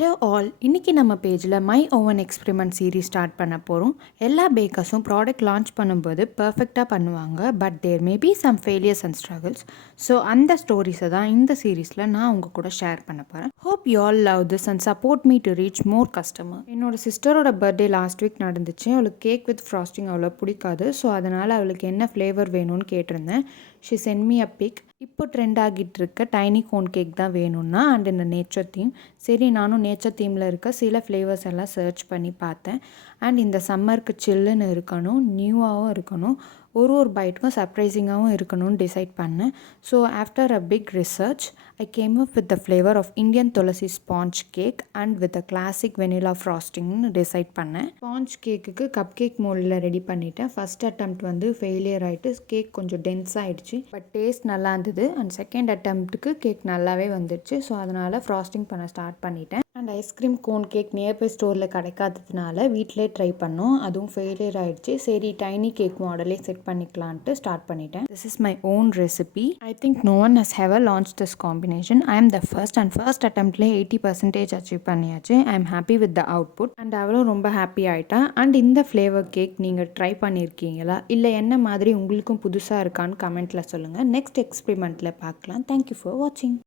Hello all, இன்றைக்கி நம்ம பேஜில் my oven experiment series start பண்ண போகிறோம். எல்லா பேக்கர்ஸும் ப்ராடக்ட் லான்ச் பண்ணும்போது பர்ஃபெக்டாக பண்ணுவாங்க, but there may be some failures and struggles. So அந்த ஸ்டோரிஸை தான் இந்த சீரீஸில் நான் உங்கள் கூட ஷேர் பண்ண போகிறேன். Hope you all love this and support me to reach more customer. என்னோட சிஸ்டரோட பர்த்டே லாஸ்ட் வீக் நடந்துச்சு. அவளுக்கு கேக் வித் ஃப்ராஸ்டிங் அவ்வளோ பிடிக்காது. ஸோ அதனால் அவளுக்கு என்ன ஃப்ளேவர் வேணும்னு கேட்டிருந்தேன். She sent me a pic. இப்போ ட்ரெண்ட் ஆகிட்டு இருக்க டைனி கோன் கேக் தான் வேணும்னா அண்ட் இந்த நேச்சர் தீம். சரி, நானும் நேச்சர் தீமில் இருக்க சில ஃப்ளேவர்ஸ் எல்லாம் சர்ச் பண்ணி பார்த்தேன். அண்ட் இந்த சம்மருக்கு சில்லுன்னு இருக்கணும், நியூவாகவும் இருக்கணும், ஒரு பைட்டுக்கும் சர்ப்ரைசிங்காகவும் இருக்கணும்னு டிசைட் பண்ணேன். So after a big research I came up with the flavour of Indian tulsi sponge cake and with a classic vanilla ஃப்ராஸ்டிங்னு டிசைட் பண்ணேன். ஸ்பாஞ்ச் கேக்குக்கு கப் கேக் மோல்டில் ரெடி பண்ணிட்டேன். ஃபர்ஸ்ட் அட்டெம்ப்ட் வந்து ஃபெயிலியர் ஆகிட்டு கேக் கொஞ்சம் டென்ஸ் ஆகிடுச்சு, பட் டேஸ்ட் நல்லா இருந்தது. அண்ட் செகண்ட் அட்டெம்ப்ட்டுக்கு கேக் நல்லாவே வந்துடுச்சு. ஸோ அதனால் ஃப்ராஸ்டிங் பண்ண ஸ்டார்ட் பண்ணிட்டேன். And ice cream cone cake nearby ஸ்டோரில் கிடைக்காததுனால வீட்டிலே ட்ரை பண்ணோம். அதுவும் ஃபெயிலியர் ஆகிடுச்சு. சரி, டைனி கேக் மாடலே செட் பண்ணிக்கலான்ட்டு ஸ்டார்ட் பண்ணிட்டேன். This is my own recipe. I think no one has ever launch this combination. I am the first அட்டெம்ப்ட்லேயே 80% அச்சீவ் பண்ணியாச்சு. I am happy with the output. And அவளும் ரொம்ப happy ஆகிட்டா. And இந்த flavour cake நீங்கள் try பண்ணியிருக்கீங்களா, இல்லை என்ன மாதிரி உங்களுக்கும் புதுசாக இருக்கான்னு கமெண்ட்டில் சொல்லுங்கள். நெக்ஸ்ட் எக்ஸ்பெரிமெண்ட்டில் பார்க்கலாம். தேங்க்யூ ஃபார் வாட்சிங்.